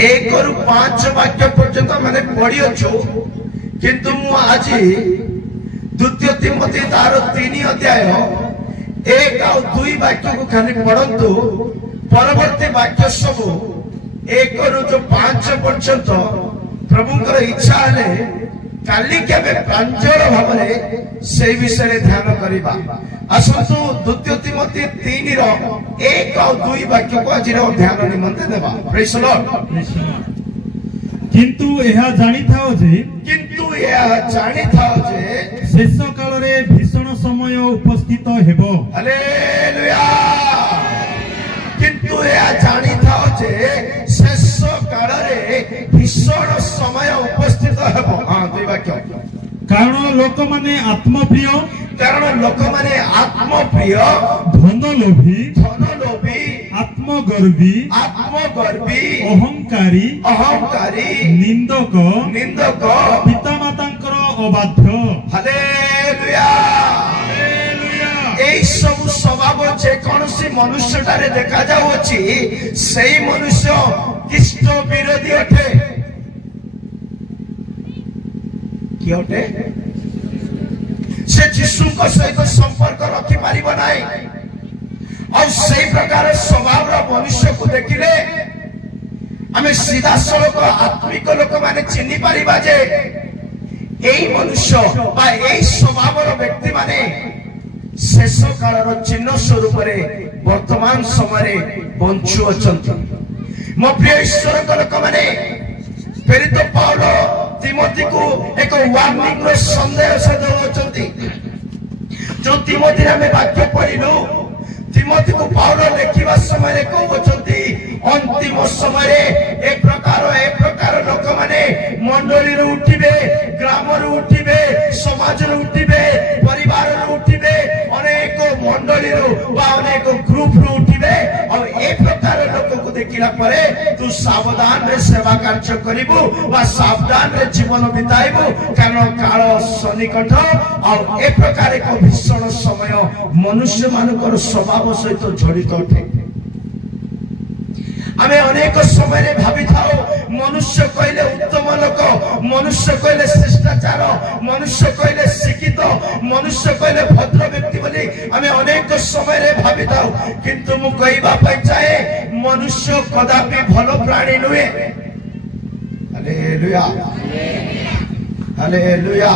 1 ରୁ 5 वाक्य पर्यंत मैंने पढ़ी अच्छु किंतु मु आज द्वितीय तिमोथी तार 3 अध्याय 1 और 2 वाक्य को खाली पढ़ंतु परवर्ती वाक्य सब 1 ରୁ 5 पर्यंत प्रभुंकर इच्छा है काली केबे प्रांजल भाव से विषय ध्यान करवा आसतु द्वितीय तिमोथी 3 रो 1 और 2 वाक्य को आज ध्यान निमंते देवा प्रेज द लॉर्ड। किंतु यह जानी थाओ जे शेष काल रे भीषण समय उपस्थित हेबो हालेलुया। किंतु यह जानी थाओ जे शेष काल रे भीषण समय उपस्थित हेबो। हां 2 वाक्य कारण लोक माने आत्मप्रिय धनलोभी आत्मगर्वी अहंकारी निंदक पितामातांकर अबाध्य हालेलुया। এই সব স্বভাব যে কোনসি মনুষ্যটারে দেখা যাওছি সেই মনুষ্য খ্রিস্ট বিরোধী অটে কি অটে से जीशु सहित संपर्क रखी पार ना और से प्रकार स्वभाव मनुष्य को देखिले आम सीधा सड़क आत्मिक लोक मैंने चिन्ह पारिबा जे एई मनुष्य बा एई स्वभाव व्यक्ति माने शेष कालर चिन्ह स्वरूप वर्तमान समय बंचु अछंती। मो प्रिय ईश्वर लोक मैंने प्रेरित पाउल तिमोथी को एक वार्निंग रो संदेश से दौरान जो तिमोथी आम वाक्य पढ़िलु तिमोथी को पाउल लिखा समय कहते अंतिम समय एक प्रकार लोक मैंने मंडली उठिबे ग्राम उठिबे समाज उठिबे परिवार उठिबे अनेक मंडली अनेक ग्रुप उठिबे और ए प्रकार लोक को देखला परे तू सावधान रे सेवा कार्य करिबु बा सावधान रे जीवन बिताइबु कारण काल सन्निकट और ए प्रकार एक भीषण समय मनुष्य मानकर स्वभाव सहित जड़ित अटे। आमे अनेक समय रे भाबी थाओ मनुष्य कहले उत्तम लोक मनुष्य कहले शिष्टाचार मनुष्य कहले शिक्षित मनुष्य कहले भद्र व्यक्ति बोली आमे अनेक समय रे भाबी थाओ किंतु मु कहबा पई चाहे मनुष्य कदापि भलो प्राणी नुहे। Hallelujah hallelujah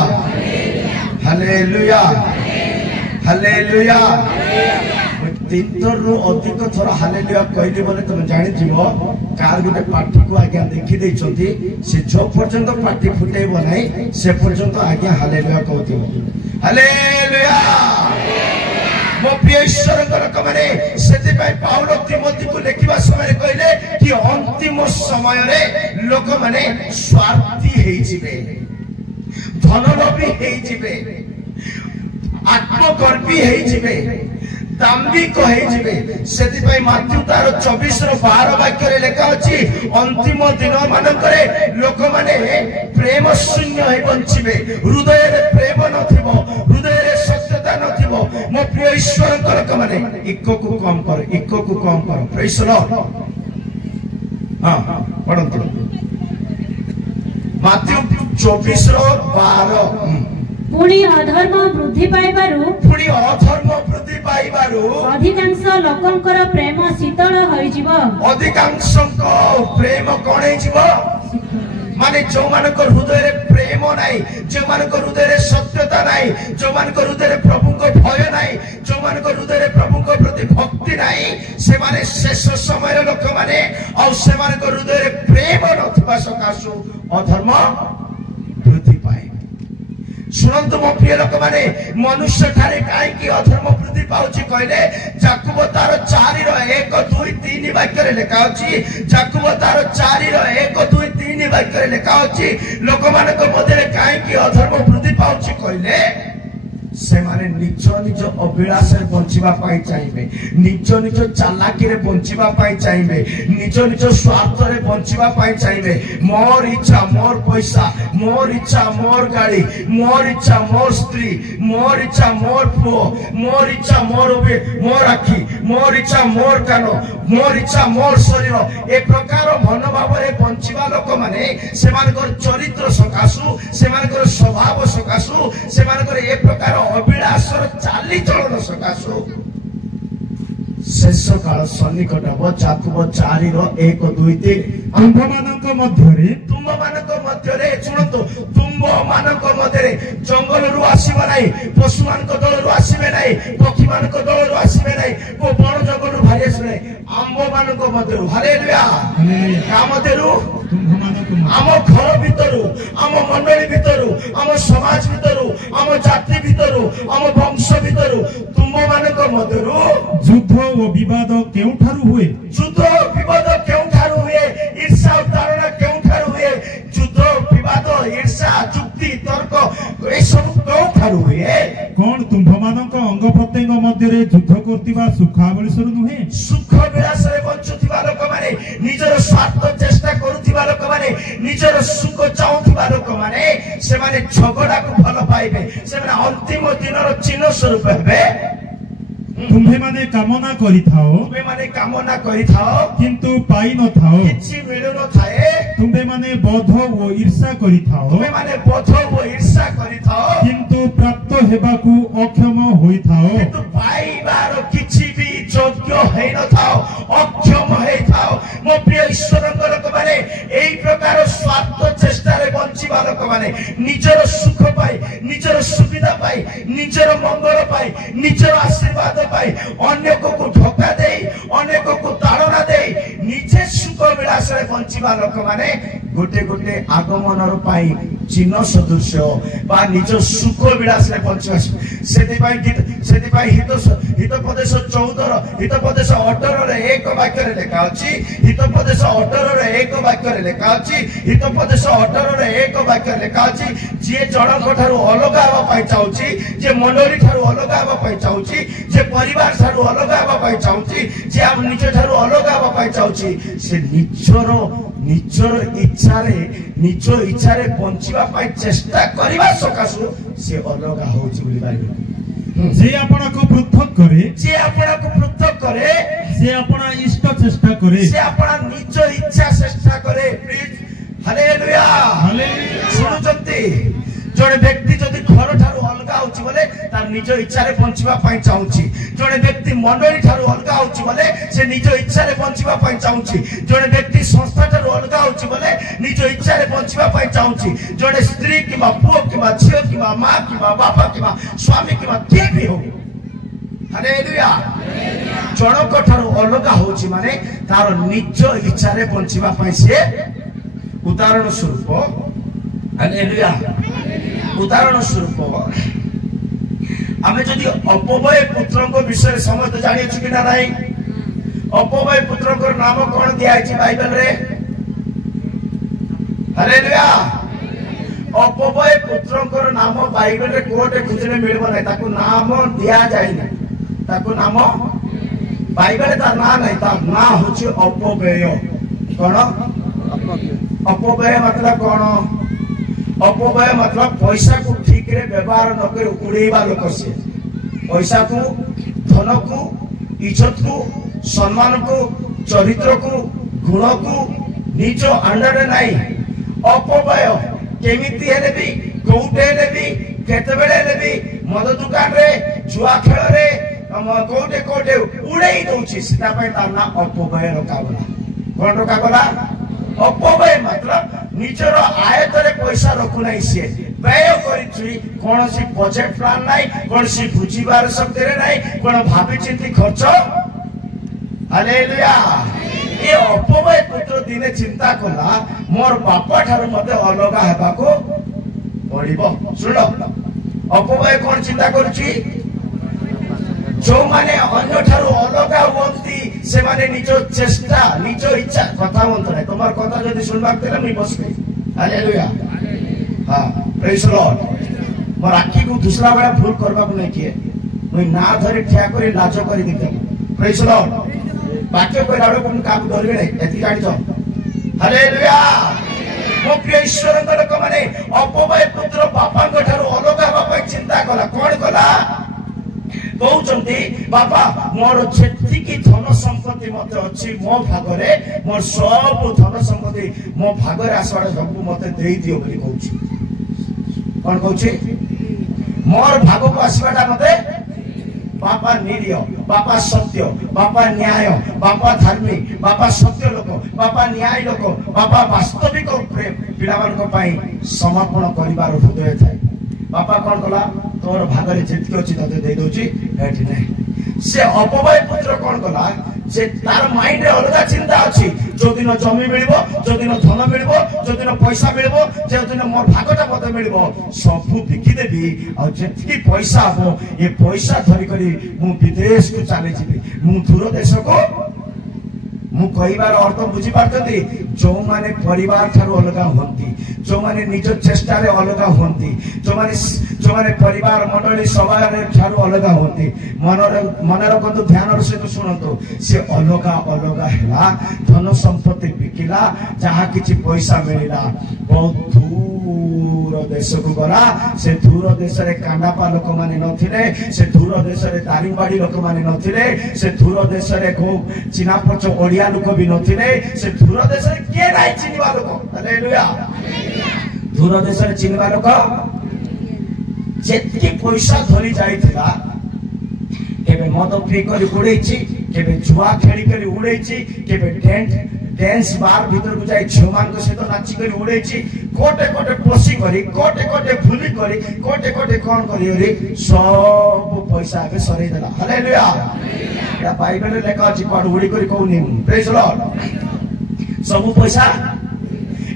hallelujah hallelujah. 3 रु अधिक थर हालेलुया कहली बोले तुम जानी जीव कार गोटे पार्टी को आज्ञा देखी देछंती से जो पर्यंत पार्टी फुटेबो नाही से पर्यंत आज्ञा हालेलुया कहथिबो। हालेलुया मो प्रिय ईश्वर लोक माने सेति पई पाउल तिमोथी को लिखिबा समय कहले कि अंतिम समय रे लोक माने स्वार्थी हेई जिवे धनलोभी हेई जिवे आत्मगर्वी हेई जिवे दाम्भिक से माथ्यू तार 24:12 वाक्य लिखा अच्छी अंतिम दिन मानकरे लोक माने प्रेम शून्य है बंचिबे हृदय प्रेम नथिबो हृदय सत्यता नथिबो। मो प्रिय ईश्वर लोक माने इको को कम कर प्रेज द लॉर्ड। हां पढ़ंतु माथ्यू 24:12 पुणी अधर्म वृद्धि पाइबारु अधिकांश लोकंकर प्रेम शीतल होई जीवो अधिकांश प्रेम कोन होई जीवो माने जो मानक हृदय रे प्रेम नाही जो मानक हृदय रे सत्यता नाही जो मानक हृदय रे प्रभु को भय नाही जो मानक हृदय रे प्रभु को प्रति भक्ति नाही से माने शेष समय लोक माने और से मानक हृदय रे प्रेम नथिबा सकासु अधर्म वृद्धि पाए। शुणु मो प्रिय लोक माने मनुष्य ठारे कहीं अधर्म वृद्धि पाउची कहले याकूब तार 4:1-2-3 वाक्य लिखा अछि याकूब तार 4:1-2-3 वाक्य लिखा अछि लोक मानक मध्य कहीं अधर्म वृद्धि पाउची कहले ସେମାନେ ନିଜ ନିଜ ଅଭିଳାଷରେ ବଞ୍ଚିବା ପାଇଁ ଚାହିଁବେ, ନିଜ ନିଜ ଚାଲାକିରେ ବଞ୍ଚିବା ପାଇଁ ଚାହିଁବେ, ନିଜ ନିଜ ସ୍ୱାର୍ଥରେ ବଞ୍ଚିବା ପାଇଁ ଚାହିଁବେ। ମୋର ଇଚ୍ଛା ମୋର ପଇସା, ମୋର ଇଚ୍ଛା ମୋର ଗାଡି, ମୋର ଇଚ୍ଛା ମୋର ସ୍ତ୍ରୀ, ମୋର ଇଚ୍ଛା ମୋର ପୁଅ, ମୋର ଇଚ୍ଛା ମୋର ଆଖି, ମୋର ଇଚ୍ଛା ମୋର କାନ, ମୋର ଇଚ୍ଛା ମୋର ଶରୀର। ଏ ପ୍ରକାର ମନୋଭାବରେ ବଞ୍ଚିବା ଲୋକମାନେ ସେମାନଙ୍କର ଚରିତ୍ର ସକାଶୁ, ସେମାନଙ୍କର ସ୍ୱଭାବ ସକାଶୁ, ସେମାନଙ୍କର ଏ ପ୍ରକାର ଅଭିଳାଷର ଚାଲିଚଳନ ସକାଶୁ ଶେଷ କାଳ ସନ୍ନିକଟ ହବ। ଯାକୁବ 4:1-2-3 ତୁମ୍ଭମାନଙ୍କ ମଧ୍ୟରେ ଶୁଣନ୍ତୁ, ତୁମ୍ଭମାନଙ୍କ ମଧ୍ୟରେ ଜଙ୍ଗଲରୁ ଆସିବ ନାହିଁ, ପଶୁମାନଙ୍କ ଦଳରୁ ଆସିବେ ନାହିଁ, ପକ୍ଷୀମାନଙ୍କ ଦଳରୁ ଆସିବେ ନାହିଁ, ଓ ବଣ ଜଙ୍ଗଲରୁ ଭାରି ଆସିବେ ନାହିଁ। ଆମ୍ଭମାନଙ୍କ ମଧ୍ୟରୁ, ହାଲେଲୁୟା, କା ମଧ୍ୟରୁ? ଆମ ଘର ଭିତରୁ, ଆମ ମଣ୍ଡଳୀ ଭିତରୁ, ଆମ ସମାଜ ଭିତରୁ, ଆମ ଜାତି ଭିତରୁ, ଆମ ବଂଶ ଭିତରୁ, ତୁମମାନଙ୍କ ମଧ୍ୟରୁ ଯୁଦ୍ଧ ଓ ବିବାଦ କେଉଁଠାରୁ ହୁଏ? ଯୁଦ୍ଧ ବିବାଦ କେଉଁଠାରୁ ହୁଏ? ଈର୍ଷା ଉଦାହରଣ କେଉଁଠାରୁ ହୁଏ? ଯୁଦ୍ଧ ବିବାଦ, ଈର୍ଷା, ଯୁକ୍ତି, ତର୍କ ଏସବୁ କେଉଁଠାରୁ ହୁଏ? କଣ ତୁମ୍ଭମାନଙ୍କ ଅଙ୍ଗ ପ୍ରତ୍ୟଙ୍ଗ ମଧ୍ୟରେ ଯୁଦ୍ଧ କରୁଥିବା ସୁଖାବଳୀଶ୍ୱର ନୁହେଁ? ସୁଖ ବିଳାସରେ ବଞ୍ଚୁଥିବା ଲୋକମାନେ, ନିଜର ସ୍ୱାର୍ଥ ଚେଷ୍ଟା କରୁଥିବା ଲୋକମାନେ, ନିଜର ସୁଖ ଚାହୁଁଥିବା ଲୋକମାନେ, ସେମାନେ ଝଗଡାକୁ ଭଲ ପାଇବେ, ସେମାନେ ଅନ୍ତିମ ଦିନର ଚିହ୍ନ ସ୍ୱରୂପ ହେବେ। ତୁମ୍ଭେମାନେ କାମନା କରିଥାଅ କିନ୍ତୁ ପାଇନଥାଅ, କିଛି ମିଳୁନଥାଏ। ତୁମ୍ଭେମାନେ ବୋଧ ଓ ଈର୍ଷା କରିଥାଅ କିନ୍ତୁ ପ୍ରାପ୍ତ ହେବାକୁ ଅକ୍ଷମ ହୋଇଥାଅ। କିନ୍ତୁ ପାଇବାର କିଛି ବି ଯୋଗ୍ୟ ହେଇନଥାଅ, ଅକ୍ଷମ ହେଇଥାଅ। ମୋ ପ୍ରିୟ ଈଶ୍ୱରଙ୍କ ଲୋକମାନେ, ଏଇ ପ୍ରକାର ସ୍ୱାର୍ଥ ଚେଷ୍ଟାରେ ବଞ୍ଚିବା ଲୋକମାନେ ନିଜର ସୁଖ ପାଇଁ, ନିଜର ସୁବିଧା ପାଇଁ, ନିଜର ମଙ୍ଗଳ ପାଇଁ, ନିଜର ଆଶୀର୍ବାଦ ପାଇଁ ଅନ୍ୟକୁ ଧୋକା ଦେଇ, ଅନ୍ୟକୁ ତାଡ଼ନା ଦେଇ ନିଜେ ସୁଖ ବିଳାସରେ ବଞ୍ଚିବା ଲୋକମାନେ ଗୋଟେ ଗୋଟେ ଆଗମନର ପାଇଁ ଚିହ୍ନ ସଦୃଶ ବା ନିଜ ସୁଖ ବିଳାସରେ ବଞ୍ଚିବା। ସେଥିପାଇଁ ହିତୋପଦେଶ 18ରେ 1 ବାକ୍ୟରେ ଲେଖା ଅଛି, ହିତୋପଦେଶ 18ରେ 1 ବାକ୍ୟରେ ଲେଖା ଅଛି, ହିତୋପଦେଶ 18ରେ 1 ବାକ୍ୟରେ ଲେଖା ଅଛି, ଯିଏ ଜଣଙ୍କ ଠାରୁ ଅଲଗା ହେବା ପାଇଁ ଚାହୁଁଛି, ଯିଏ ମଣ୍ଡଳୀ ଠାରୁ ଅଲଗା ହେବା ପାଇଁ ଚାହୁଁଛି, ଯିଏ ପରିବାର ଠାରୁ ଅଲଗା ହେବା ପାଇଁ ଚାହୁଁଛି, ଯିଏ ନିଜ ଠାରୁ ଅଲଗା ହେବା ପାଇଁ ଚାହୁଁଛି, ସେ ନିଜ ଇଚ୍ଛାରେ ବଞ୍ଚିବା ପାଇଁ ଚେଷ୍ଟା କରିବା ସକାଶୁ ସେ ଅଲଗା ହଉଛି ବୋଲି ପାରିବେ। ଯେ ଆପଣଙ୍କୁ ପୃଥକ କରେ, ସେ ଆପଣା ଇଷ୍ଟ ଚେଷ୍ଟା କରେ, ସେ ଆପଣା ନିଜ ଇଚ୍ଛା ଚେଷ୍ଟା କରେ। ହାଲେଲୁୟା, ଶୁଣୁଛନ୍ତି? ଜଣେ ବ୍ୟକ୍ତି ଯଦି ଘର ଠାରୁ ଅଲଗା ହଉଛି ବୋଲେ ତାର ନିଜ ଇଚ୍ଛାରେ ବଞ୍ଚିବା ପାଇଁ ଚାହୁଁଛି। ଜଣେ ବ୍ୟକ୍ତି ମଣ୍ଡଳୀ ଠାରୁ ଅଲଗା ହଉଛି ବୋଲେ ସେ ନିଜ ଇଚ୍ଛାରେ ବଞ୍ଚିବା ପାଇଁ ଚାହୁଁଛି। ଜଣେ ବ୍ୟକ୍ତି ସଂସ୍ଥା ଠାରୁ ଅଲଗା ହଉଛି ବୋଲେ ନିଜ ଇଚ୍ଛାରେ ବଞ୍ଚିବା ପାଇଁ ଚାହୁଁଛି। ଜଣେ ସ୍ତ୍ରୀ କିମ୍ବା ପୁଅ କିମ୍ବା ଝିଅ କିମ୍ବା ମା କିମ୍ବା ବାପା କିମ୍ବା ସ୍ୱାମୀ କିମ୍ବା କିଏ ବି ହଉ, ହାଲେଲୁୟା, ଜଣଙ୍କ ଠାରୁ ଅଲଗା ହଉଛି ମାନେ ତାର ନିଜ ଇଚ୍ଛାରେ ବଞ୍ଚିବା ପାଇଁ ସେ, ଉଦାହରଣ ସ୍ୱରୂପ, ହାଲେଲୁୟା, ଉଦାହରଣ ସ୍ୱରୂପ ଆମେ ଯଦି ଅପବୟ ପୁତ୍ରଙ୍କ ବିଷୟରେ ସମସ୍ତେ ଜାଣିଛୁ କି ନା ନାହିଁ? ଅପବୟ ପୁତ୍ରଙ୍କର ନାମ କଣ ଦିଆଯାଇଛି ବାଇବେଲରେ? ହାଲେଲୁୟା, ଅପବୟ ପୁତ୍ରଙ୍କର ନାମ ବାଇବେଲରେ କୋଉଠି ଖୋଜିଲେ ମିଳିବ ନାହିଁ। ତାକୁ ନାମ ଦିଆଯାଇନି, ତାକୁ ନାମ ବାଇବେଲରେ ତାର ନାଁ ନାହିଁ, ତାର ନାଁ ହଉଛି ଅପବୟ। କଣ ଅପବୟ ମତଲବ? କଣ ଅପବୟ ମତଲବ ପଇସାକୁ ଠିକରେ ବ୍ୟବହାର ନ କରି ଉଡେଇବା ଲୋକ। ସେ ପଇସାକୁ, ଧନକୁ, ଇଜ୍ଜତକୁ, ସମ୍ମାନକୁ, ଚରିତ୍ରକୁ, ଗୁଣକୁ ନିଜ ଆଣ୍ଡରେ ନାହିଁ। ଅପବୟ କେମିତି ହେଲେ ବି, କୋଉଠି ହେଲେ ବି, କେତେବେଳେ ହେଲେ ବି, ମଦ ଦୋକାନରେ, ଜୁଆ ଖେଳରେ, କୋଉଠି ଉଡେଇ ଦଉଛି। ସେଟା ପାଇଁ ତାର ନାଁ ଅପବୟ ରଖାଗଲା। କଣ ରଖାଗଲା? ଅପବୟ ମତଲବ ନିଜର ଆୟତରେ ପଇସା ରଖୁନାହିଁ, ସିଏ ବ୍ୟୟ କରିଛି। କୌଣସି ବଜେଟ ପ୍ଲାନ ନାହିଁ, କୌଣସି ବୁଝିବାର ଶକ୍ତିରେ ନାହିଁ, କଣ ଭାବିଚିନ୍ତି ଖର୍ଚ୍ଚ। ହାଲେଲୁୟା, ଏ ଅପବୟ ପୁତ୍ର ଦିନେ ଚିନ୍ତା କଲା, ମୋର ବାପା ଠାରୁ ମତେ ଅଲଗା ହେବାକୁ ପଡିବ। ଶୁଣ, ଅପବୟ କଣ ଚିନ୍ତା କରୁଛି? ଯୋଉମାନେ ଅନ୍ୟ ଠାରୁ ଅଲଗା ହୁଅନ୍ତି ସେମାନେ ନିଜ ଚେଷ୍ଟା, ନିଜ ଇଚ୍ଛା, କଥା ହୁଅନ୍ତୁ ନାହିଁ। ତମର କଥା ଯଦି ଶୁଣିବାକୁ ଥିଲେ ମୁଁ ବସିବି। ହାଲେଲୁୟା, ହଁ, ପ୍ରେଜ୍ ଦ ଲର୍ଡ। मोर आखि को दूसरा बेला भूल करबा को नहीं किए मुई ना धरे ठिया करी लाज करी दिते प्रेज लॉर्ड वाक्य कहला बेले कोन काम डरबे नहीं एति गाडी तो हालेलुया मो प्रिय ईश्वर लोक माने अपवय पुत्र बापा ठारू अलग बापा चिंता कला कोन कला कहउचंती बापा मोर जेति की धन संपत्ति मते अछि मो भागरे मोर सब धन संपत्ति मो भागरे आसवाडे सब मते देई दियो बोली कहउची कोन कहउची मोर भाग को आसवाडा मते बापा निरीय बापा सत्य बापा न्याय बापा धार्मिक बापा सत्य लोक बापा न्याय लोक बापा वास्तविक प्रेम पिला मान पई समर्पण करिवार हृदय थाए बापा कौन कला तोर भागरे जेतकी अछि तते दे दोची एठी नहीं से अपवय पुत्र कौन कला जे तार माइंड रे अलगा चिंता अछि जो दिन जमी मिलबो जो दिन धन मिलबो जो दिन पैसा मिलबो जो दिन मोर भागटा मते मिलबो सब बिकी देबी और जेतकी पैसा हो ये पैसा धरि करी मु विदेश को चले जिबी मु दूर देश को मु कहिबार अर्थ बुझी पारतती जो माने परिवार थारो अलगा होंती जो माने निज चेष्टा रे अलगा होंती जो माने परिवार मंडली सभा रे थारो अलगा होंती मनर को ध्यान से तो सुनतो से अलगा अलगा हैला धन संपत्ति बिकिला जहा किछि पैसा मिलिला बहुत दूर देश को गला से दूर देश रे कांडापा लोक माने नथिले से दूर देश रे दारिंगबाड़ी लोक माने नथिले से दूर देश रे को चिनापच ओडिया लोक भी नथिले से दूर देश रे के नाइ चिनिबा लोक हालेलुया दूर देश रे चिनिबा लोक जेतकी पैसा धरी जाइथिला केबे मद पी करी उड़ेछि केबे जुआ खेली करी उड़ेछि केबे डांस बार भीतर को जाई छमान को सहित नाची करी उड़ेछि कोटे कोटे पोसी करी कोटे कोटे भूली करी कोटे कोटे कोन करी रे सब पैसा के सरे देला हालेलुया या बाइबल रे लेखा अछि कोड उड़ी करी कोनी प्रेज लॉर्ड सब पैसा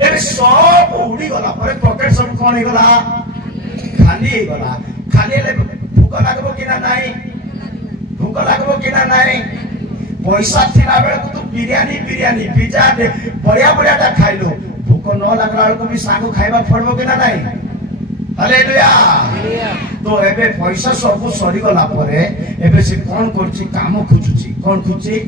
एबे सब उड़ी गला पर पॉकेट सब कोन हे गला खाली हे गला खाली ले भूख लागबो कि ना नाही भूख लागबो कि ना नाही पैसा थिला बेले तू बिरयानी पिज्जा दे बढ़िया बढ़िया खाइलो भूख न लागला को भी सागो खाइबा पड़बो कि ना नाही हालेलुया तो एबे पैसा सब सरी गला परे एबे से कोन करछि काम खुजुछि कोन खुजुछि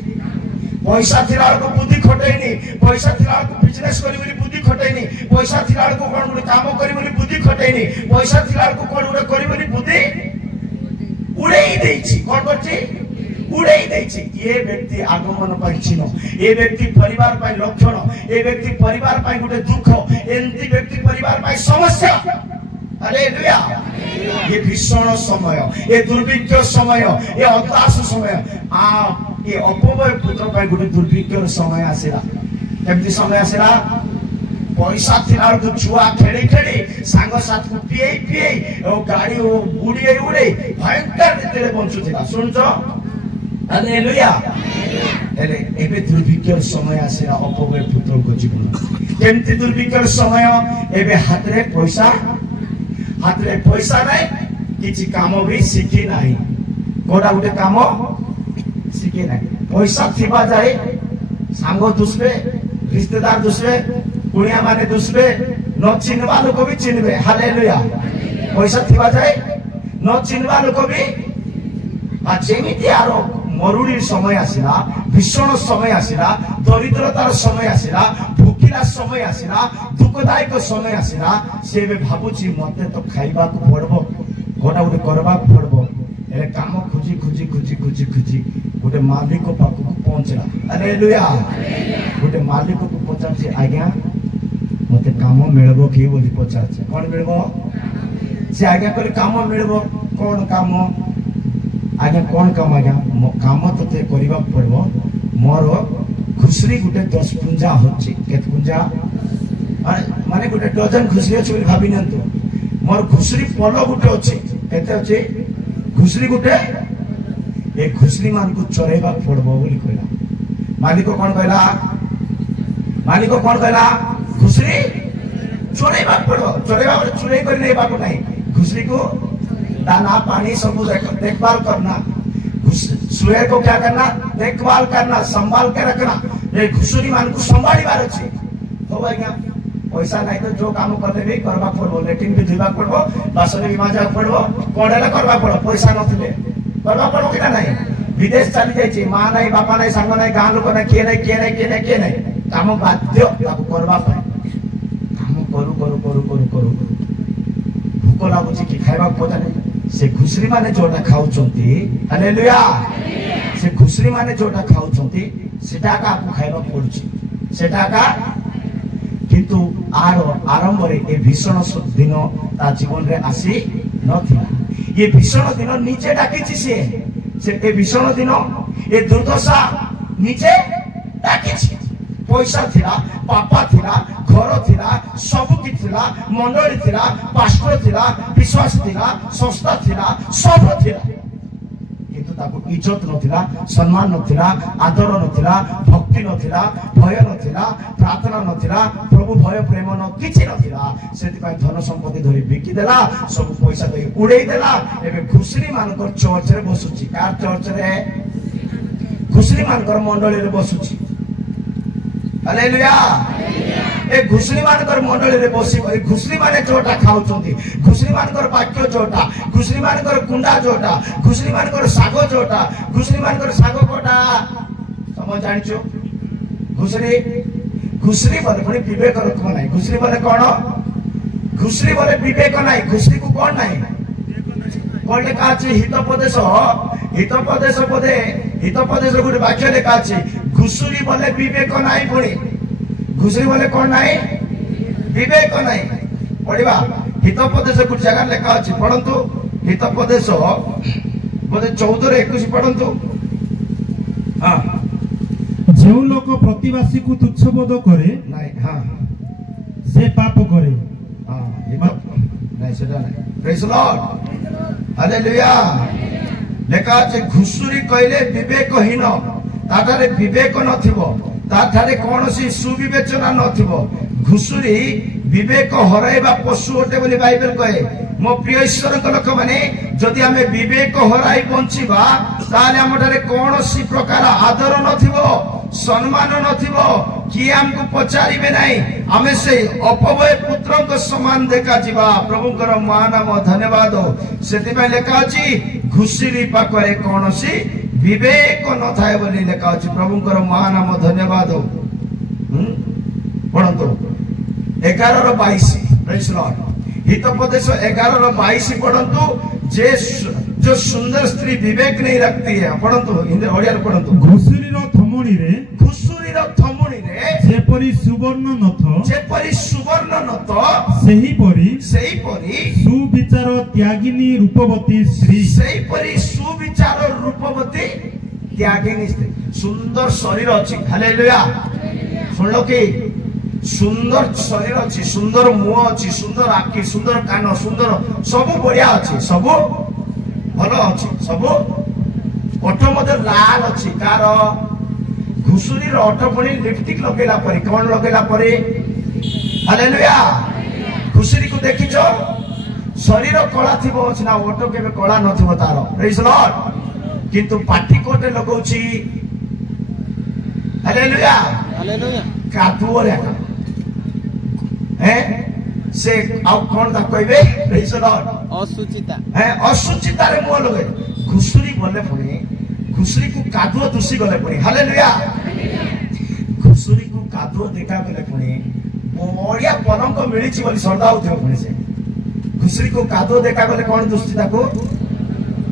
पैसा थिला को बुद्धि खटेनी पैसा थिला को बिजनेस करी बोली बुद्धि खटेनी पैसा थिला को कोन गुटे काम करी बोली बुद्धि खटेनी पैसा थिला को कोन गुटे करी बोली बुद्धि उड़ेई देछि कोन करछि उड़ेई देछि ये व्यक्ति आगमन पर चिन्ह ये व्यक्ति परिवार पर लक्षण ये व्यक्ति परिवार पर गुटे दुख एंती व्यक्ति परिवार पर समस्या हालेलुया ये भीषण समय ये दुर्भिक्ष समय ये हताश समय ये अपवय पुत्र पर गुटे दुर्भिक्ष समय आसेला केमती समय आसेला पैसा थिला तो जुआ खेली खेली सांग साथ को पिए ओ गाड़ी ओ उड़े उड़े भयंकर रीति रे बंचुथिला सुनछो हालेलुया एले एबे दुर्भिक्ष समय आसेला अपवय पुत्र को जीवन केमती दुर्भिक्ष समय एबे हाथ रे पैसा नहीं किछि काम भी शिखी नाही कोडा गुटे काम शिखी नाही पैसा थिबा जाए सांग दुसबे रिश्तेदार दुसबे कुणिया माने दुसबे न चिन्हवा लोक भी चिन्हबे हालेलुया पैसा थिबा जाए न चिन्हवा लोक भी आ जेमिति आरो मरुड़ी समय आसिला भीषण समय आसिला दरिद्रतार समय आसिला भूखिला समय आसिला दुखदायक समय आसिला से बे भाबुची मते तो खाइबा को पड़बो गोटा गोटे करबा को पड़बो एले काम खुजी गोटे मालिक को पाक को पहुंचला हालेलुया गोटे मालिक को पचारछि आज्ञा मते काम मिलबो कि बोली पचारछि कोन मिलबो से आज्ञा कर काम मिलबो कोन काम आज्ञा कोन काम आज्ञा काम तते करिबा पड़बो मोर खुसरी गुटे 10 पुंजा होछि केत पुंजा माने गुटे डजन खुसरी अछि बोली भाबि नंतो मोर खुसरी पलो गुटे अछि केते अछि खुसरी गुटे ए खुसरी मान को चरेबा पड़बो बोली कहला मालिक कोन कहला खुसरी चरेबा पड़बो चरेबा बोले चुरे कर नै बाको नै खुसरी को दाना पानी सब देखभाल करना सुअर को क्या करना देखभाल करना संभाल के रखना ये घुसुरी मान को संभाली बार अच्छी हो आज्ञा पैसा नहीं तो जो काम कले भी करवा पड़ो लेट्रिन भी धोवा पड़ो बासन भी माजा पड़ो कौन है करवा पड़ो पैसा नथिले करवा पड़ो कि नहीं विदेश चली जाइए माँ नहीं बापा नहीं सांग नहीं गाँ लोक नहीं किए नहीं किए नहीं किए नहीं किए नहीं काम बाध्य करवा काम करू करू करू करू करू भूक लगुच कि खाइबा पता नहीं से घुसरी माने जोटा खाउचंती हालेलुया से घुसरी माने जोटा खाउचंती सेटा का आपको खाइबा पड़ुची सेटा का किंतु आरंभ रे ए भीषण दिन ता जीवन रे आसी नथिला ये भीषण दिन नीचे डाकिछि से ए भीषण दिन ए दुर्दशा नीचे डाकिछि पैसा थिला पापा थिला घर थिला सब कि थिला मंडली थिला पास्टर थिला विश्वास थिला संस्था थिला सब थिला किंतु ताको इज्जत नथिला सम्मान नथिला आदर नथिला भक्ति नथिला भय नथिला प्रार्थना नथिला प्रभु भय प्रेम न किछि नथिला सेति पय धन संपत्ति धरि बिकी देला सब पैसा दे उड़ेई देला एबे घुसरी मानकर चर्च रे बसुची कार चर्च रे घुसरी मानकर मंडली रे बसुची हालेलुया ए घुसरी मानकर मंडली रे बसी घुसरी माने जोटा खाउचंती घुसरी मानकर वाक्य जोटा घुसरी मानकर कुंडा जोटा घुसरी मानकर सागो जोटा घुसरी मानकर सागो कोटा समझ जानिचो घुसरी घुसरी बोले पुनी विवेक रखो नाही घुसरी बोले कोन घुसरी बोले विवेक नाही घुसरी को कोन नाही कोन लेखा अछि हितोपदेश गुटे वाक्य लेखा अछि घुसरी बोले विवेक नाही पुनी घुसरी बोले कौन नहीं विवेक नहीं पढ़ा हितोपदेश गोटे जगह लेखा अच्छी पढ़ंतु हितोपदेश बोले 14:21 पढ़ंतु हाँ जो लोक प्रतिवासी को तुच्छ बोध करे नहीं हाँ से पाप करे हाँ नहीं सेटा नहीं प्रेज लॉर्ड हालेलुया लेखा अच्छे घुसुरी कहले विवेकहीन ताठारे विवेक नथिबो ताठारे कौनसी सुविवेचना नथिबो घुसुरी विवेक हराइबा पशु ओटे बोली बाइबल कहे मो प्रिय ईश्वर लोक माने जदि आमे विवेक हराई बंचिबा ताले हमठारे कौनसी प्रकार आदर नथिबो सम्मान नथिबो कि हमको पचारिबे नाही आमे से अपवय पुत्र को समान देखा जीवा प्रभुकर महानाम धन्यवाद सेति में लेखा अछि घुसुरी पाखरे कौनसी विवेक न थाए बोली लेखा अछि प्रभुकर महानाम धन्यवाद पढ़ंतु 11:22 प्रेज लॉर्ड हितोपदेश 11:22 पढ़ंतु जो सुंदर स्त्री विवेक नहीं रखती है पढ़ंतु हिंदी ओडिया पढ़ंतु घुसुरी रो थमणी रे जेपरि सुवर्ण नथ सेही परी सुविचार त्यागिनी रूपवती स्त्री त्यागिनी स्त्री सुंदर शरीर अछि हालेलुया सुनलो कि सुंदर शरीर अछि सुंदर मुह अछि सुंदर आखि सुंदर कान सुंदर सब बढ़िया अछि सब भलो अछि सब ओठ मध्य लाल अछि कार घुसुरी रो ओठ पणी लिपस्टिक लगेला परे कोन लगेला परे हालेलुया घुसुरी को देखिछो शरीर कला थिबो अछि ना ओठ केबे कला नथिबो तार प्रेज लॉर्ड किंतु पाटी कोटे लगौछि हालेलुया कादुओ रे से आउ कोन दा कहबे प्रेज लॉर्ड अशुचिता रे मुह लगे घुसुरी बोले पुणी घुसुरी को कादुओ दुसी गले पुणी हालेलुया घुसुरी को कादुओ देखा गले पुणी बढ़िया पलंक मिलिछि बोली सरदा होथिबो पुणी से घुसुरी को कादुओ देखा गले कोन दुस्ती ताको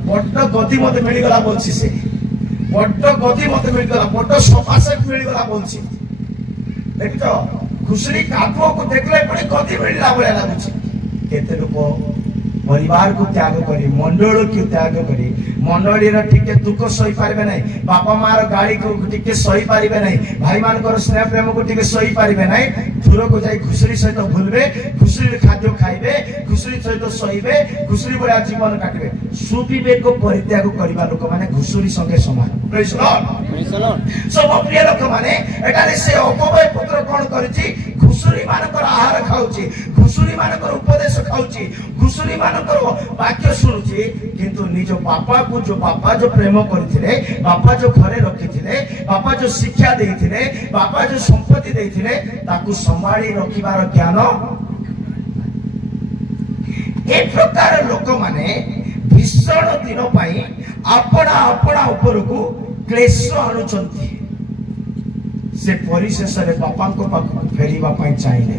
बड्ड गति मते मिली गला बोलछि से बड्ड गति मते मिली गला बड्ड सोफा सेट मिली गला बोलछि देख तो घुसुरी कादुओ को देखले पड़े गति मिलला बोले लागुछि केते लोक परिवार को त्याग करी मंडल को त्याग करी मंडली रा ठीक दुख सही पारिबे नहीं बापा मार गाड़ी को ठीक सही पारिबे नहीं भाई मान कर स्नेह प्रेम को ठीक सही पारिबे नहीं दूर को जाई घुसुरी सहित भूलबे घुसुरी खाद्य खाइबे घुसुरी सहित सहीबे घुसुरी बड़ा जीवन काटबे सुविवेक को परित्याग करबा लोक माने घुसुरी संगे समान प्रेज लॉर्ड सब प्रिय लोक माने एटारे से अपवय पुत्र कोन करछि घुसुरी मानकर आहार खाउछि घुसुरी मानकर उपदेश खाउछि घुसुरी मानकर वाक्य सुनुछि किंतु निज बापा को जो बापा जो प्रेम करथिले बापा जो घरे रखिथिले बापा जो शिक्षा देइथिले बापा जो संपत्ति देइथिले ताकू संभाली रखिबार ज्ञान ए प्रकार लोक माने भीषण दिन पाई अपना अपना ऊपर को क्लेश आणुचंती से परिशेष बापा फेरवा चाहिए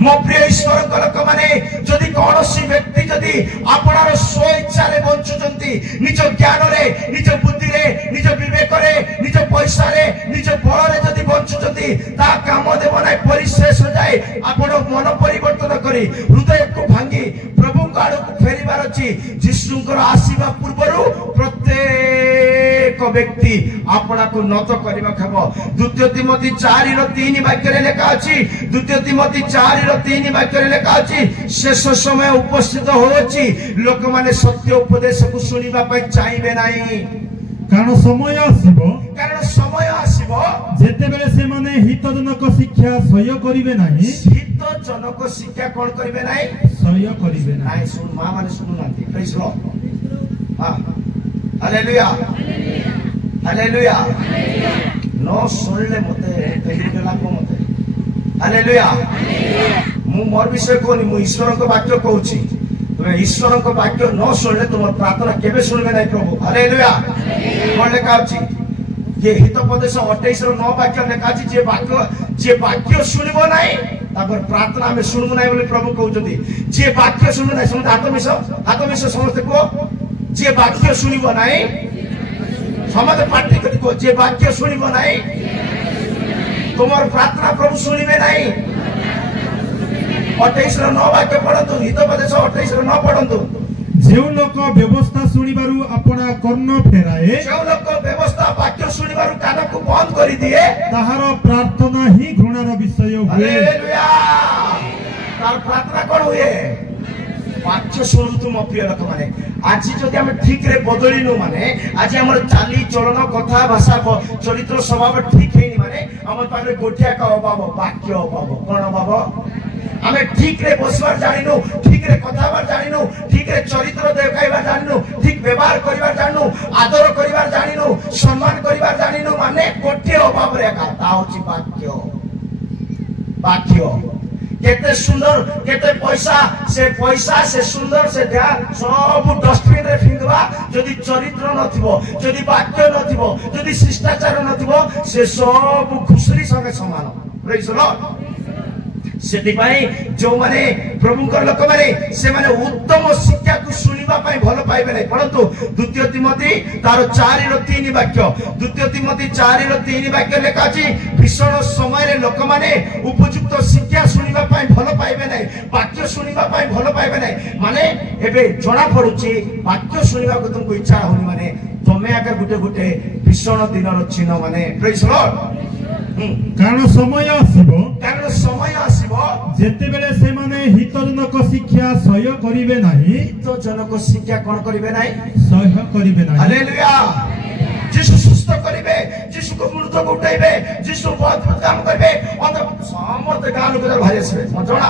मो प्रिय ईश्वर लोक मैंने जदि कौन सी व्यक्ति जदि आपणार स्व इच्छा बंचुंट निज ज्ञान रे निज बुद्धि रे निज विवेक रे निज पैसा रे निज बल रे जदि बंचुंट ता काम देव ना परिशेष जाए आपण मन परिवर्तन करी हृदय को भांगी प्रभु आड़ को फेरबार अच्छी जीशुंकर आसीबा पूर्व प्रत्येक व्यक्ति आपना को नत करबा खबो द्वितीय तिमोथी 4:3 वाक्य रे लिखा अछि द्वितीय तिमोथी 4:3 वाक्य रे लिखा अछि शेष समय उपस्थित होछि लोक माने सत्य उपदेश को सुनिबा पय चाहिबे नाही कारण समय आसीबो जेते बेले से माने हितजनक शिक्षा सह्य करिवे नाही हितजनक शिक्षा कोन करिवे नाही सह्य करिवे नाही सुन मां माने सुनु नांती प्रेज लॉर्ड हां हालेलुया हालेलुया नो सुनले मते तेरी गला को मते हालेलुया मु मोर विषय कोनी मु ईश्वर को वाक्य कहूची तुम ईश्वर को वाक्य न सुनले तुम प्रार्थना केबे सुनबे नाही प्रभु हालेलुया कोन लेखा अछि जे हितोपदेश 28:9 वाक्य लेखा अछि जे वाक्य सुनबो नाही तापर प्रार्थना में सुनबो नाही बोली प्रभु कहउछथि जे वाक्य सुनबो नाही समस्त आत्मविश्वास समस्त को जे वाक्य सुनबो नाही समस्त पार्टी को जे वाक्य सुनबो नाही तुमर प्रार्थना प्रभु सुनिबे नाही 28:9 वाक्य पढंतु हितोपदेश 28:9 पढंतु जो लोक व्यवस्था सुनिबारु अपना कर्ण फेराए जो लोक व्यवस्था वाक्य सुनिबारु कान को बंद करि दिए ताहार प्रार्थना ही घृणार विषय हुए हालेलुया तार प्रार्थना कोन हुए वाक्य सुनतु मो प्रिय लोक माने आज जदि हम ठीक रे बदलिनु माने आज हमर चाली चलन कथा भाषा चरित्र स्वभाव ठीक हेनी माने हमर पारे गोटिया का अभाव वाक्य अभाव कोन अभाव हमें ठीक रे बसबार जानिनु ठीक रे कथाबार जानिनु ठीक रे चरित्र देखाइबार जानिनु ठीक व्यवहार करिबार जानिनु आदर करिबार जानिनु सम्मान करिबार जानिनु माने गोटे अभाव रे का होची वाक्य केते सुंदर केते पैसा से सुंदर से ध्या सब डस्टबिन रे फिंगवा जदि चरित्र नथिबो जदि वाक्य नथिबो जदि शिष्टाचार नथिबो से सब खुसरी संगे समान प्रेज लॉर्ड सेति पाई जो माने प्रभुकर लोक माने से माने उत्तम शिक्षा को सुनिबा पाई भलो पाइबे नै परंतु द्वितीय तिमोथी तार 4:3 वाक्य द्वितीय तिमोथी 4:3 वाक्य लेखा अछि भीषण समय रे लोक माने उपयुक्त शिक्षा सुनिबा पाई भलो पाइबे नै वाक्य सुनिबा पाई भलो पाइबे नै माने एबे जणा पडुची वाक्य सुनिबा को तुमको इच्छा होनी माने तमे आके गुटे गुटे भीषण दिनर चिन्ह माने प्रेज लॉर्ड कारण समय आसीबो जेते बेले से माने हितजनक शिक्षा सह्य करिवे नाही हितजनक शिक्षा कोन करिवे नाही सह्य करिवे नाही हालेलुया जीशु सुस्त करिवे जीशु को मृत को उठाइबे जीशु बहुत काम करिवे अंत समस्त गां लोक भारी आसीबे मजणा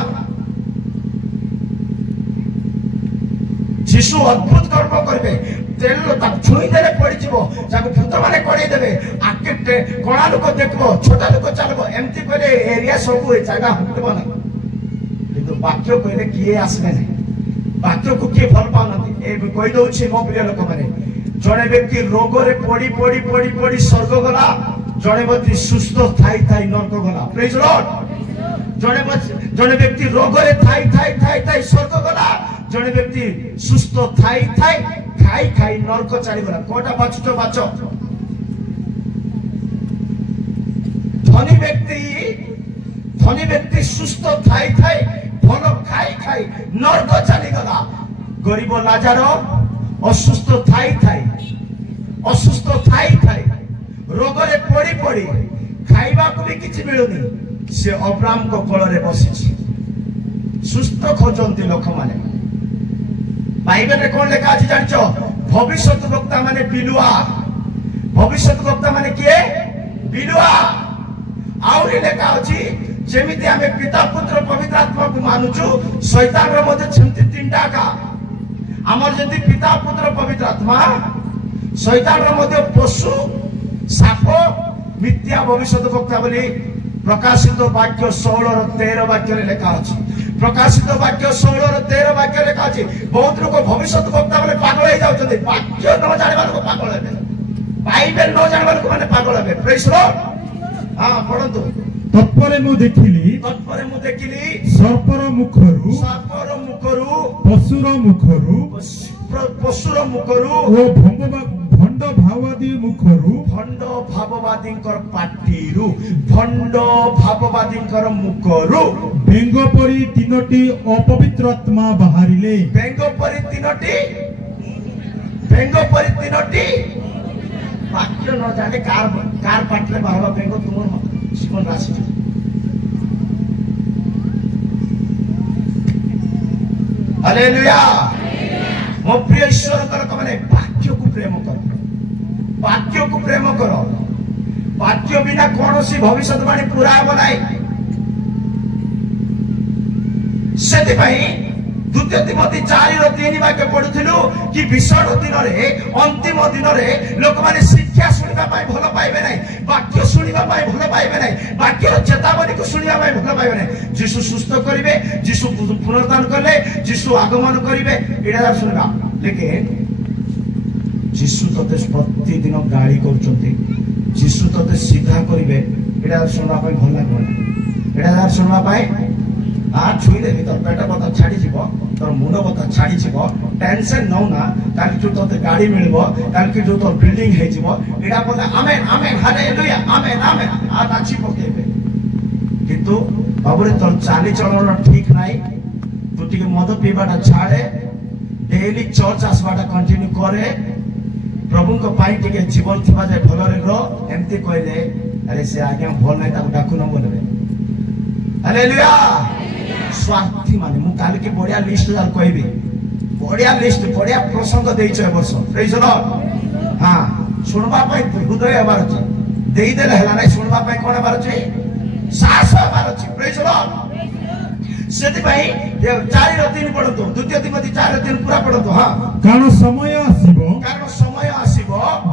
जीशु अद्भुत कर्म करिवे तेल ता छुई देले पड़ी जीवो जाको भूत माने कड़ी देबे आके कोणा लोक देखबो छोटा लोक चलबो एमती करे एरिया सब ए जगह हटबो ना किंतु वाक्य कहले किए आसबे नै वाक्य को के भल पाउनथि ए कहि दउछि मो प्रिय लोक माने जणे व्यक्ति रोग रे पड़ी स्वर्ग गला जणे व्यक्ति सुस्थ थाई नरक गला प्रेज लॉर्ड जणे व्यक्ति रोग रे थाई स्वर्ग गला जणे व्यक्ति सुस्थ थाई खाई नरक चली गला कोटा बाचो धनी व्यक्ति सुस्थ थाई भल खाई नरक चली गला गरीब लाजार असुस्थ थाई रोग रे पड़ी खाइबा को भी किछि मिलुनी से अब्राम को कोल रे बसिछि सुस्थ खोजंती लोक माने बाइबल रे कोन लेखा अछि जानचो भविष्यत वक्ता माने बिलुआ भविष्यत वक्ता माने किए बिलुआ आउरी लेखा अछि जेमिति हमें पिता पुत्र पवित्र आत्मा को मानुछु शैतान रो मध्ये छंती तीनटा का हमर जति पिता पुत्र पवित्र आत्मा शैतान रो मध्ये पशु साप मिथ्या भविष्य वक्ता बोली प्रकाशित वाक्य 16:13 वाक्य लिखा अछि। प्रकाशित वाक्य 16:13 वाक्य लिखा अछि। बहुत लोग भविष्य वक्ता बोले पागल हो जाउछथि, वाक्य न जानिबा लोग पागल हेबे, बाइबल न जानिबा लोग माने पागल हेबे। Praise Lord. हां पढନ୍ତୁ। तत्परे मु देखिली सर्पर मुखरु पशुर मुखरु ओ भंड भाववादी मुखरु भंड भाववादी पाटिरु भंड भाववादी मुखरु बेंग परी तीनोटी अपवित्र आत्मा बाहरिले। बेंग परी तीनोटी वाक्य न जाने कार पाटले बाहर बेंग तुम जीवन राशि। हालेलुया। मो प्रिय ईश्वर माने वाक्य को प्रेम करो, वाक्य को प्रेम करो। वाक्य बिना कौन सी भविष्यवाणी पूरा हो ना। से द्वितीय तिमोथी 4:3 वाक्य पढ़ुथिलु कि विषण दिन रे अंतिम दिन रे लोक माने शिक्षा सुनिबा पाई भल पाइबे नै, वाक्य सुनिबा पाई भल पाइबे नै, वाक्य चेतावनी को सुनिबा पाई भल पाइबे नै। यीशु सुस्थ करिवे, यीशु पुनरुत्थान करले, यीशु आगमन करिवे, एडा सुनिबा। लेकिन यीशु तते प्रतिदिन गाड़ी करचोंती, यीशु तते सीधा करिवे, एडा सुनिबा पाई भल लागो। एडा सुनिबा पाई छुई देवी तोर पेट बता छाड़ी जीव, तोर मुंड बता छाड़ी जीव, टेंशन नौ ना। काल जो तोते गाड़ी मिलबो, काल जो तोर बिल्डिंग हे जीव, एडा बोले आमेन आमेन हालेलुया आमेन आमेन आ नाची पकेबे। किंतु बाबुरे तोर चाली चलन ठीक नाही, तू टिके मद पीबाटा छाड़े, डेली चर्च आसबाटा कंटिन्यू करे, प्रभु को पाई टिके जीवन थिबा जे भलरे रो एमती कहले अरे से आज्ञा भल नाही ताको डाकु न बोलबे। हालेलुया। स्वार्थी माने मु काल के बढ़िया लिस्ट यार कहबी, बढ़िया लिस्ट बढ़िया प्रसंग देइछ ए वर्ष। Praise Lord. हां सुनबा पाई हृदय हबार अछि, देई देले हला नै। सुनबा पाई कोन हबार अछि, साहस हबार अछि। Praise Lord. सेति भाई 4:3 पढतो, द्वितीय तिमोथी 4:3 पूरा पढतो। हां कारण समय आसीबो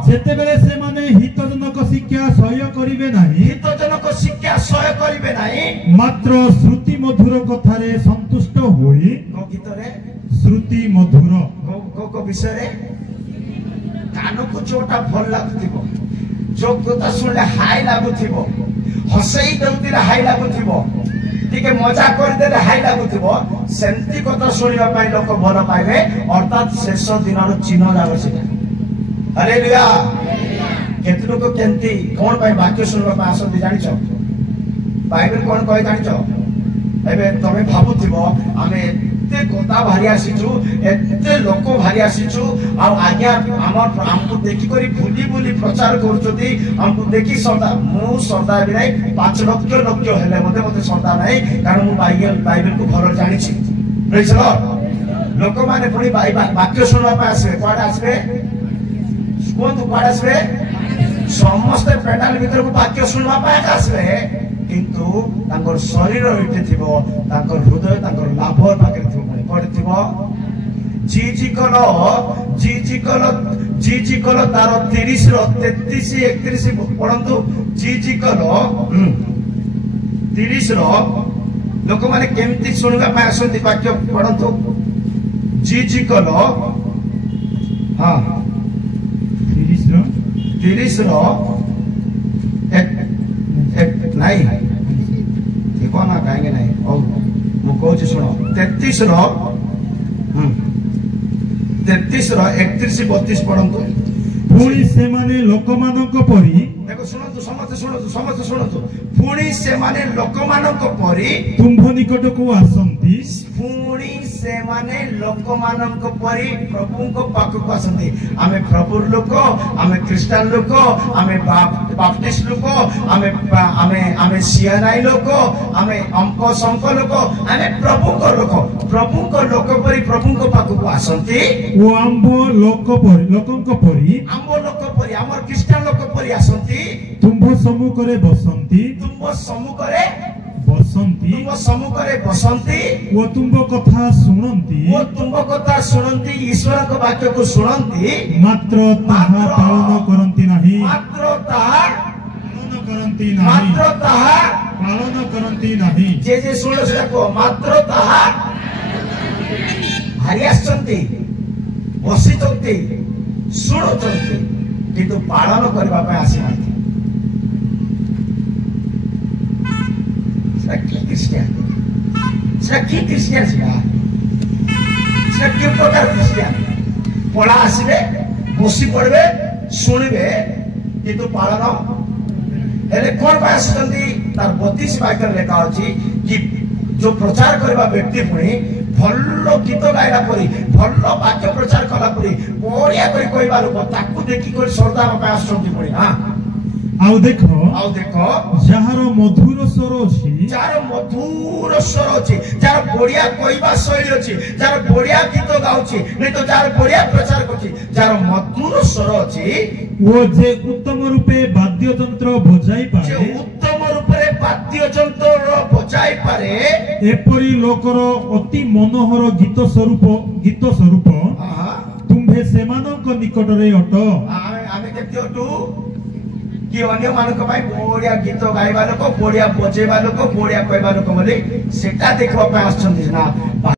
जेते बेले से माने हितजनक शिक्षा सह्य करिवे नाही, हितजनक शिक्षा सह्य करिवे नाही, मात्र श्रुति मधुर कथारे संतुष्ट होई। को गीतरे श्रुति मधुर को विषय रे कान को जोटा भल लागुथिबो, जो कथा सुनले हाई लागुथिबो, हसई दउतिले हाई लागुथिबो, टिके मजा कर देले हाई लागुथिबो, सेंती कथा सुनिबा पाई लोक भल पाइबे। अर्थात शेष दिन रो चिन्ह लागो सेटा। हालेलुया। केते लोक केंती कोन पाई वाक्य सुनबा पाई आसंती जानिछो, बाइबल कोन कहि जानिछो। एबे तमे भाबुथिबो आमे एते कथा भारी आसीछु, एते लोक भारी आसीछु, आ आज्ञा हमको देखि करी भूली भूली प्रचार करछथि, हमको देखि सदा मु सदा भी नै 5 लक्ष हेले मते सदा नै, कारण मु बाइबल को भलो जानिछि। Praise Lord. लोक माने पुनी वाक्य सुनबा पाई आसे, कोड आसे कोन कोड आसे, समस्त पेटाल भीतर को वाक्य सुनबा पाई आसे, किंतु तांकर शरीर इटे थिबो, तांकर हृदय तांकर लाभर पाके थिबो। माने कोड थिबो जी कलो तार 30 रो 33 31 पढंतु। जी कलो 30 रो लोक माने केमती सुनिबा पाई आसंती वाक्य पढंतु। जी कलो हां 30 रो एक नहीं देखो ना कहेंगे नहीं। और मु कहूँ सुनो 33 रो 31 32 पढ़ंतु। पुणी से माने लोकमानक परी, देखो सुनतु समस्त सुनतु। पुणी से माने लोकमानक परी तुम्भ निकट को आसंती, पुणी से माने लोकमानक परी प्रभु को पाक को आसंती। आमे प्रभु लोक, आमे क्रिश्चियन लोक, आमे बाप्टिस्ट लोक, आमे सियानाई लोक, आमे अंक संक लोक, आमे प्रभु को लोक परी प्रभु को पाक को आसंती। ओ आम्भो लोक परी लोकंक परी, आम्भो लोक परी हमर क्रिश्चियन लोक परी आसंती। तुम्भ सम्मुखरे बसंती, तुम्भ सम्मुखरे बसंती, तुम सम्मुखरे बसंती, वो तुंब कथा शुणंती, वो तुंब कथा शुणंती, ईश्वर को वाक्य को शुणंती, मात्र ताहा पालन करंती नाही, मात्र ताहा କରନ୍ତି ନାହିଁ ମାତ୍ର ତାହା ପାଳନ କରନ୍ତି ନାହିଁ ଯେ ଶୁଣିଲ ସେଟା କୁହ ମାତ୍ର ତାହା ହାରି ଆସିଛନ୍ତି ବସିଛନ୍ତି ଶୁଣୁଛନ୍ତି କିନ୍ତୁ ପାଳନ କରିବା ପାଇଁ ଆସିନାହାନ୍ତି ସେଟା କି ଖ୍ରୀଷ୍ଟିଆନ ସେଟା କି ଖ୍ରୀଷ୍ଟିଆନ ସେଟା କି ପ୍ରକାର ଖ୍ରୀଷ୍ଟିଆନ ପଳା ଆସିବେ ବସି ପଡିବେ ଶୁଣିବେ କିନ୍ତୁ ପାଳନ ହେଲେ କଣ ପାଇଁ ଆସୁଛନ୍ତି ତାର 32 ବାକ୍ୟରେ ଲେଖା ଅଛି କି ଯୋଉ ପ୍ରଚାର କରିବା ବ୍ୟକ୍ତି ପୁଣି ଭଲ ଗୀତ ଗାଇଲା ପରି ଭଲ ବାକ୍ୟ ପ୍ରଚାର କଲା ପରି ବଢିଆ କରି କହିବା ଲୋକ ତାକୁ ଦେଖିକରି ଶ୍ରଦ୍ଧା ହେବା ପାଇଁ ଆସୁଛନ୍ତି ପୁଣି ଆଉ ଦେଖ ଯାହାର ମଧୁର ସ୍ୱର ଅଛି ଯାହାର ମଧୁର ସ୍ୱର ଅଛି ଯାହାର ବଢିଆ କହିବା ଶୈଳୀ ଅଛି ଯାହାର ବଢିଆ ଗୀତ ଗାଉଛି ନାଇଁ ତ ଯାହାର ବଢିଆ ପ୍ରଚାର କରୁଛି ଯାହାର ମଧୁର ସ୍ୱର ଅଛି ଓ ଯେ ଉତ୍ତମ ରୂପେ ବାଦ୍ୟ ଯନ୍ତ୍ର ବଜାଇ ପାରେ ଉତ୍ତମ ରୂପରେ ବାଦ୍ୟ ଯନ୍ତ୍ର ବଜାଇ ପାରେ ଏପରି ଲୋକର ଅତି ମନୋହର ଗୀତ ସ୍ୱରୂପ ତୁମ୍ଭେ ସେମାନଙ୍କ ନିକଟରେ ଅଟ ଆମେ କେମିତି ଅଟୁ କି ଅନ୍ୟ ମାନଙ୍କ ପାଇଁ ବଢିଆ ଗୀତ ଗାଇବା ଲୋକ ବଢିଆ ବଜେଇବା ଲୋକ ବଢିଆ କହିବା ଲୋକ ବୋଲି ସେଟା ଦେଖିବା ପାଇଁ ଆସୁଛନ୍ତି ନା